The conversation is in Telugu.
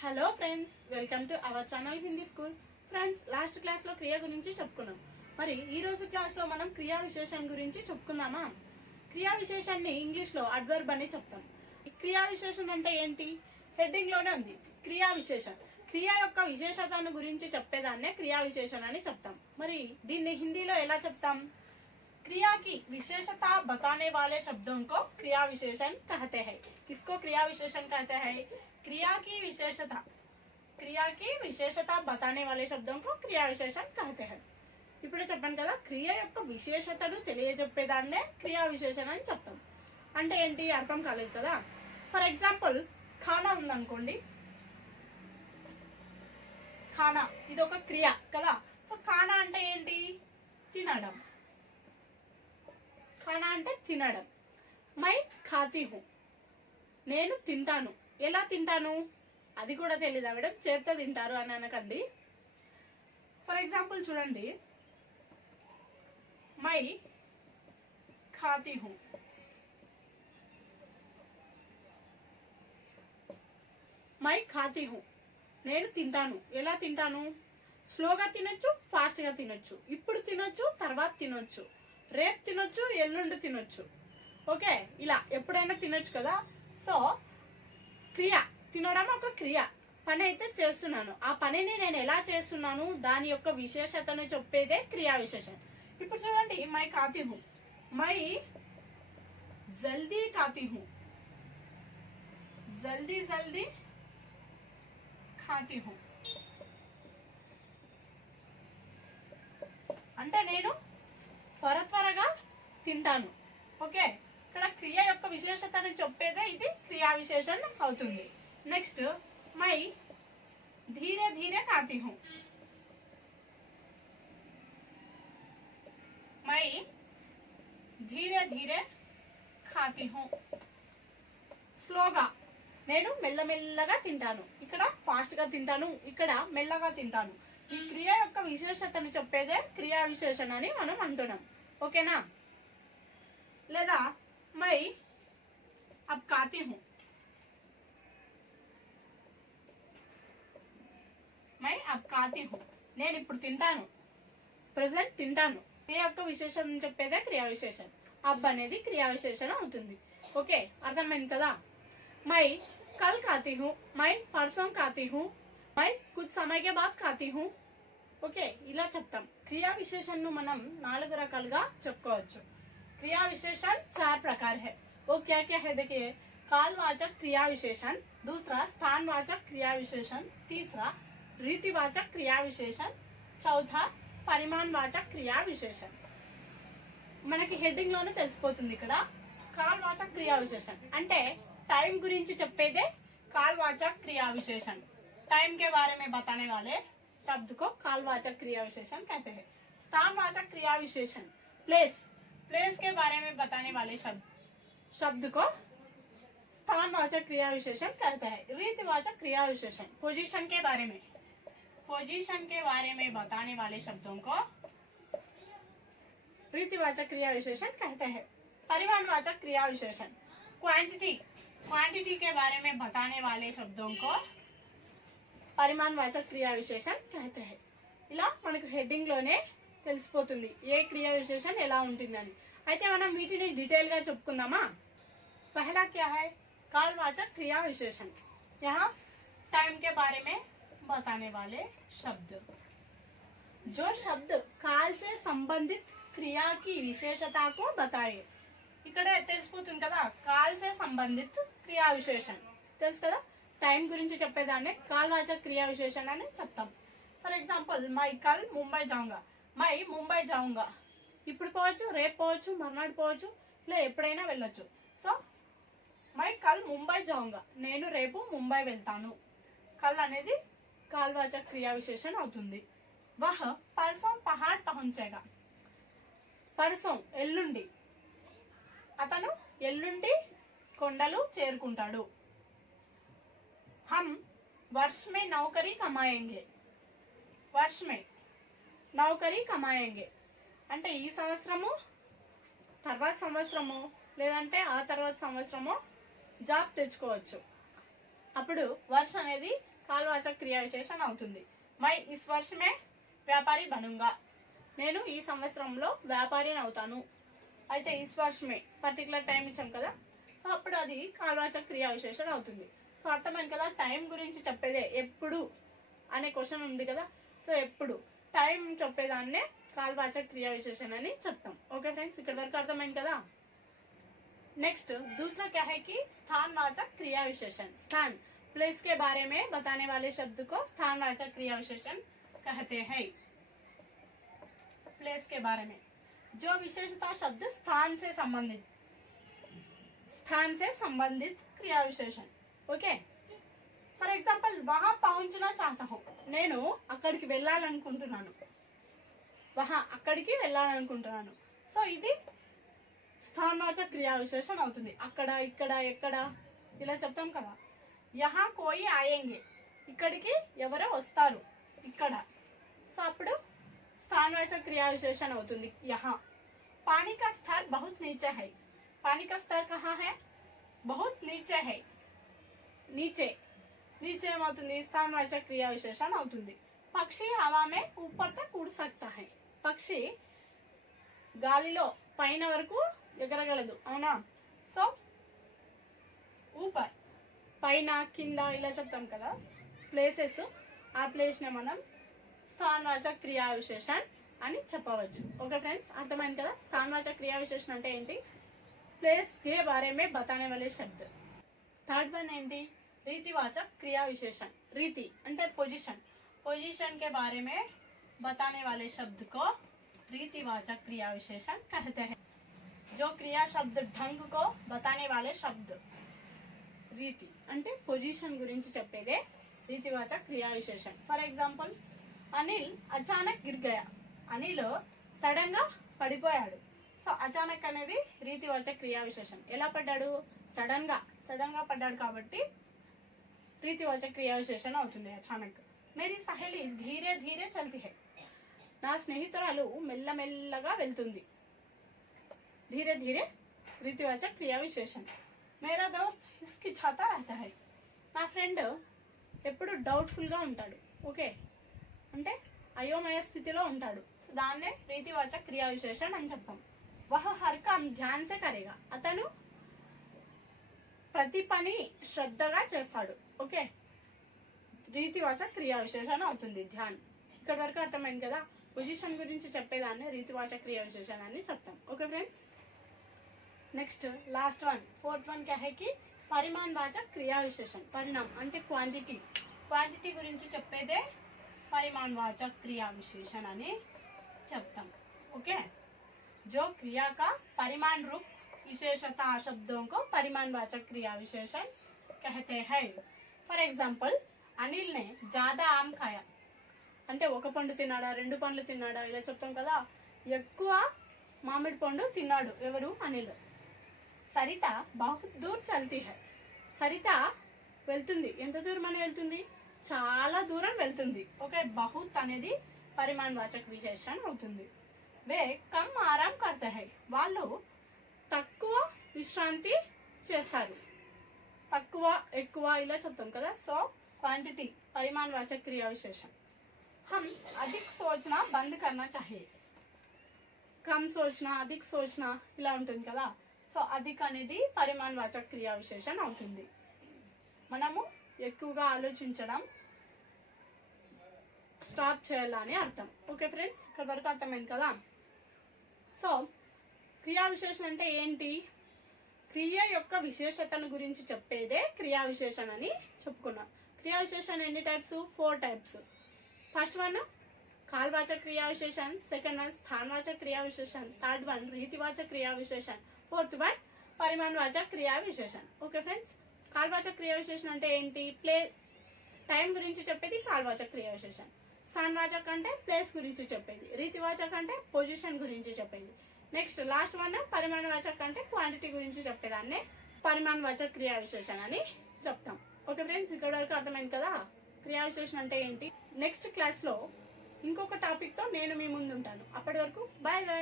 hello friends welcome to our channel Hindi school friends last class లో క్రియ గురించి చెప్పుకున్నాం మరి ఈ రోజు క్లాస్ లో మనం క్రియా విశేషం గురించి చెప్పుకుందామా క్రియా విశేషాన్ని ఇంగ్లీష్ లో అడ్వర్బ్ అని చెప్తాం ఈ క్రియా విశేషం అంటే ఏంటి హెడ్డింగ్ లోనే ఉంది క్రియా విశేషం క్రియ యొక్క విశేషతను గురించి చెప్పేదాన్నే క్రియా విశేషణ అని చెప్తాం మరి దీన్ని హిందీలో ఎలా చెప్తాం क्रिया की विशेषता बताने वाले शब्दों को क्रिया विशेषण कहते हैं किसको क्रिया विशेषण कहते हैं क्रिया की विशेषता క్రియా కి విశేషత బతానే వాలే శబ్దం కో క్రియా విశేషం కహతే హై ఇప్పుడు చెప్పాను కదా క్రియ యొక్క విశేషతను తెలియజెప్పేదాన్నే క్రియా విశేషణ అని చెప్తాం అంటే ఏంటి అర్థం కాలేదు కదా ఫర్ ఎగ్జాంపుల్ ఖానా ఉందనుకోండి ఖానా ఇది ఒక క్రియ కదా సో ఖానా అంటే ఏంటి తినడం ఖానా అంటే తినడం మై ఖాతీ హూ నేను తింటాను ఎలా తింటాను? అది కూడా తెలియదు మేడం? చేత్తో తింటారు అని అనకండి. ఫర్ ఎగ్జాంపుల్ చూడండి. మై ఖాతి హూ మై ఖాతి హూ నేను తింటాను. ఎలా తింటాను? స్లోగా తినొచ్చు ఫాస్ట్గా తినొచ్చు. ఇప్పుడు తినొచ్చు తర్వాత తినొచ్చు. రేపు తినొచ్చు ఎల్లుండి తినొచ్చు. ఓకే? ఇలా ఎప్పుడైనా తినొచ్చు కదా? సో క్రియ. తినడం ఒక క్రియ. పని అయితే చేస్తున్నాను. ఆ పనిని నేను ఎలా చేస్తున్నాను? దాని యొక్క విశేషతను చెప్పేదే క్రియా విశేషం. ఇప్పుడు చూడండి మై కాతి హూ. మై జల్దీ కాతి హూ. జల్దీ జల్దీ ఖాతి హూ. అంటే నేను త్వర త్వరగా తింటాను. ఓకే? ఇక్కడ క్రియ యొక్క విశేషతను చెప్పేదే ఇది క్రియా విశేషణం అవుతుంది. నెక్స్ట్ మై ధీరే ధీరే కాతి హూ మై ధీరే ధీరే ఖాతి హూ స్లోగా నేను మెల్లమెల్లగా తింటాను. ఇక్కడ ఫాస్ట్గా తింటాను ఇక్కడ మెల్లగా తింటాను. ఈ క్రియ యొక్క విశేషతను చెప్పేదే క్రియా విశేషణ అని మనం అంటున్నాం. ఓకేనా లేదా మై అబ్ కాతి హూ మై అబ్ కాతి హూ నేను ఇప్పుడు తింటాను ప్రజెంట్ తింటాను క్రియ యొక్క విశేషణ చెప్పేదే క్రియా విశేషణ అబ్ అనేది క్రియా విశేషణ అవుతుంది ఓకే అర్థమైంది కదా मैं कल खाती हूँ मैं परसों खाती हूँ मैं कुछ समय के बाद खाती हूँ ఓకే ఇలా చెప్తాం క్రియా విశేషణను మనం నాలుగు రకాలుగా చెప్పుకోవచ్చు क्रिया विशेषण चार प्रकार है। वो क्या क्या है देखिए, कालवाचक क्रिया विशेषण दूसरा स्थानवाचक क्रिया विशेषण तीसरा रीतिवाचक क्रिया विशेषण चौथा परिमाणवाचक क्रिया विशेषण मन की हेडिंग తెలిసిపోతుంది ఇక్కడ కాల్వాచక్ క్రియా విశేషణ टाइम गुरी चपेदे कालवाचक क्रिया विशेषण टाइम के बारे में बताने वाले शब्द को कालवाचक क्रिया विशेषण कहते हैं। स्थानवाचक क्रिया विशेषण प्लेस प्लेस के बारे में बताने वाले शब्द शब्द को स्थानवाचक क्रिया विशेषण कहते हैं रीतिवाचक क्रिया विशेषण पोजीशन के बारे में पोजीशन के बारे में बताने वाले शब्दों को रीतिवाचक क्रिया विशेषण कहते हैं परिमाणवाचक क्रिया विशेषण क्वांटिटी क्वांटिटी के बारे में बताने वाले शब्दों को పరిమాణవాచక క్రియా విశేషణ कहते हैं ఇలా మనకు హెడ్డింగ్ లోనే తెలిసిపోతుంది ఏ క్రియా విశేషణ ఎలా ఉంటుందని అయితే మనం వీటిని డీటెయిల్ గా చెప్పుకుందామా पहला क्या है कालवाचक क्रिया विशेषण यहाँ टाइम के बारे में बताने वाले शब्द जो शब्द काल से संबंधित क्रिया की विशेषता को बताए ఇక్కడ తెలిసిపోతుంది కదా కాల్ సే సంబంధిత్ క్రియా విశేషణ తెలుసు కదా టైం గురించి చెప్పేదాన్ని కాల్వాచక క్రియా విశేషణ అని చెప్తాం ఫర్ ఎగ్జాంపుల్ మై కల్ ముంబై జాంగా మై ముంబై జాంగా ఇప్పుడు పోవచ్చు రేపు పోవచ్చు మర్నాడు పోవచ్చు ఇలా ఎప్పుడైనా వెళ్ళొచ్చు. సో మై కల్ ముంబై జాంగా నేను రేపు ముంబై వెళ్తాను. కల్ అనేది కాల్వాచ క్రియా విశేషణ అవుతుంది. వహ పర్సోం పహాడ్ పహంచేగా. పర్సోం ఎల్లుండి. అతను ఎల్లుండి కొండలు చేరుకుంటాడు. హమ్ వర్షమే నౌకరీ కమాయంగే. వర్ష్మే. నౌకరీ కమాయంగే. అంటే ఈ సంవత్సరము తర్వాత సంవత్సరము లేదంటే ఆ తర్వాత సంవత్సరము జాబ్ తెచ్చుకోవచ్చు. అప్పుడు వర్ష అనేది కాలువాచ క్రియా విశేషణ అవుతుంది. మై ఇస్ వర్షమే వ్యాపారి బనుంగా. నేను ఈ సంవత్సరంలో వ్యాపారిని అవుతాను. అయితే ఈ వర్షమే పర్టికులర్ టైం ఇచ్చాం కదా. సో అప్పుడు అది కాలువాచ క్రియా విశేషణ అవుతుంది. సో అర్థమైంది కదా టైం గురించి చెప్పేదే ఎప్పుడు అనే క్వశ్చన్ ఉంది కదా. సో ఎప్పుడు టైం చెప్పేదాన్నే కాల్వాచక క్రియా విశేషణ అని చెప్తాం ఓకే ఫ్రెండ్స్ ఇక్కడ వరకు అర్థమైంది కదా नेक्स्ट दूसरा क्या है कि स्थानवाचक क्रिया विशेषण स्थान प्लेस के बारे में बताने वाले शब्द को स्थानवाचक क्रिया विशेषण कहते हैं प्लेस के बारे में जो विशेषता शब्द स्थान से संबंधित स्थान से संबंधित क्रिया विशेषण ఓకే ఫర్ ఎగ్జాంపుల్ వహా పహుంచనా చాతహో. నేను అక్కడికి వెళ్ళాలనుకుంటున్నాను. వహా అక్కడికి వెళ్ళాలనుకుంటున్నాను. సో ఇది స్థానవాచ క్రియా విశేషం అవుతుంది. అక్కడ ఇక్కడ ఎక్కడ ఇలా చెప్తాం కదా. యహా కోయి ఆయంగే. ఇక్కడికి ఎవరో వస్తారు. ఇక్కడ. సో అప్పుడు స్థానవాచ క్రియా విశేషణ అవుతుంది. యహా. పానిక స్థర్ బహుత్ నీచే హై. పానిక స్థర్ కహా హై? బహుత్ है హై. నీచే. नीचे ఏమవుతుంది స్థానవాచక క్రియా విశేషణ అవుతుంది. పక్షి హవామే మే ఊపర్ తక్ పక్షి గాలిలో పైన వరకు ఎగరగలదు. అవునా? సో ఊపర్. పైన కింద ఇలా చెప్తాం కదా. ప్లేసెస్ ఆ ప్లేస్ని మనం స్థానవాచక క్రియా విశేషణ్ అని చెప్పవచ్చు. ఓకే ఫ్రెండ్స్ అర్థమైంది కదా? స్థానవాచక క్రియా విశేషణ అంటే ఏంటి? ప్లేస్ కే బారే మే బతానే వలే శబ్ద్. థర్డ్ వన్ ఏంటి? రీతివాచక్ క్రియా విశేషణ రీతి అంటే పొజిషన్ పొజిషన్ కే बारे में बताने वाले शब्द को रीतिवाचक क्रिया विशेषण कहते हैं जो क्रिया शब्द ढंग को बताने वाले शब्द। రీతి అంటే పొజిషన్ గురించి చెప్పేదే రీతివాచక క్రియా విశేషణ ఫర్ ఎగ్జాంపుల్ అనిల్ అచానక్ గిర్గయ అనిల్ సడన్గా పడిపోయాడు సో అచానక్ అనేది రీతివాచక్ క్రియా విశేషణ్ ఎలా పడ్డాడు సడన్గా సడన్గా పడ్డాడు కాబట్టి రీతివాచక క్రియా విశేషణ అవుతుంది. అచానక్ మేరీ సహేలి ధీరే ధీరే చల్తి హై నా స్నేహితురాలు మెల్లమెల్లగా వెళ్తుంది. ధీరే ధీరే రీతివాచక క్రియా విశేషణ మేరా దోస్త్ హిస్కిచాతా రహతా హై. నా ఫ్రెండ్ ఎప్పుడు డౌట్ఫుల్గా ఉంటాడు. ఓకే? అంటే అయోమయ స్థితిలో ఉంటాడు. సో దాన్నే రీతివాచక క్రియా విశేషణ అని చెప్తాం. వహ హర్కం ధ్యాన్సే కరేగా. అతను ప్రతి పని శ్రద్ధగా చేస్తాడు. ఓకే? రీతివాచ క్రియా విశేషణ అవుతుంది ధ్యాన్. ఇక్కడ వరకు అర్థమైంది కదా? పొజిషన్ గురించి చెప్పేదాన్ని రీతివాచ క్రియా విశేషణాన్ని చెప్తాం. Okay friends? Next last one fourth one క్యాహేకి పరిమాణ వాచ క్రియా విశేషణ పరిణామ్ అంటే క్వాంటిటీ క్వాంటిటీ గురించి చెప్పేదే పరిమాణ వాచ క్రియా విశేషణ అని చెప్తాం. ఓకే? జో క్రియా కా పరిమాణ రూప్ विशेषता शब्दों को परिमाणवाचक क्रिया विशेषण कहते हैं ఫర్ ఎగ్జాంపుల్ అనిల్నే జాదా ఆమ్ ఖాయా అంటే ఒక పండు తిన్నాడా రెండు పండ్లు తిన్నాడా ఇలా చెప్తాం కదా ఎక్కువ మామిడి పండు తిన్నాడు ఎవరు అనిల్ సరిత బహుత్ దూర్ చల్తీ హై సరిత వెళ్తుంది ఎంత దూరం అని వెళ్తుంది చాలా దూరం వెళ్తుంది ఓకే బహుత్ అనేది పరిమాణవాచక విశేషణ అవుతుంది వే కమ్ ఆరాం కర్తే హై వాళ్ళు తక్కువ విశ్రాంతి చేస్తారు తక్కువ ఎక్కువ ఇలా చెప్తాం కదా సో క్వాంటిటీ పరిమాణవాచక క్రియా విశేషం हम अधिक सोचना बंद करना चाहिए కమ్ సోచన అధిక్ సోచన ఇలా ఉంటుంది కదా సో అధిక్ అనేది పరిమాణవాచక క్రియా విశేషణ అవుతుంది మనము ఎక్కువగా ఆలోచించడం స్టాప్ చేయాలని అర్థం ఓకే ఫ్రెండ్స్ ఇక్కడ వరకు అర్థమైంది కదా సో క్రియా విశేషణ అంటే ఏంటి? క్రియ యొక్క విశేషతను గురించి చెప్పేదే క్రియా విశేషణ అని చెప్పుకున్నాం. క్రియా విశేషణ ఎన్ని types four types first one కాల్వాచక క్రియా విశేషణ్ సెకండ్ వన్ స్థానవాచక క్రియా విశేషణ్ థర్డ్ వన్ రీతివాచక క్రియా విశేషణ్ ఫోర్త్ వన్ పరిమాణవాచక క్రియా విశేషణ్ ఓకే ఫ్రెండ్స్ కాల్వాచక క్రియా విశేషణ అంటే ఏంటి? ప్లే టైం గురించి చెప్పేది కాల్వాచక క్రియా విశేషణ స్థానవాచక అంటే ప్లేస్ గురించి చెప్పేది. రీతివాచక అంటే పొజిషన్ గురించి చెప్పేది. నెక్స్ట్ లాస్ట్ వన్ పరిమాణవాచక అంటే క్వాంటిటీ గురించి చెప్పేదాన్ని. పరిమాణవాచక క్రియా విశేషణ అని చెప్తాం. ఓకే ఫ్రెండ్స్ ఇక్కడ వరకు అర్థమైంది కదా? క్రియా విశేషణ అంటే ఏంటి? నెక్స్ట్ క్లాస్లో ఇంకొక టాపిక్తో నేను మీ ముందు ఉంటాను అప్పటి వరకు బాయ్ బాయ్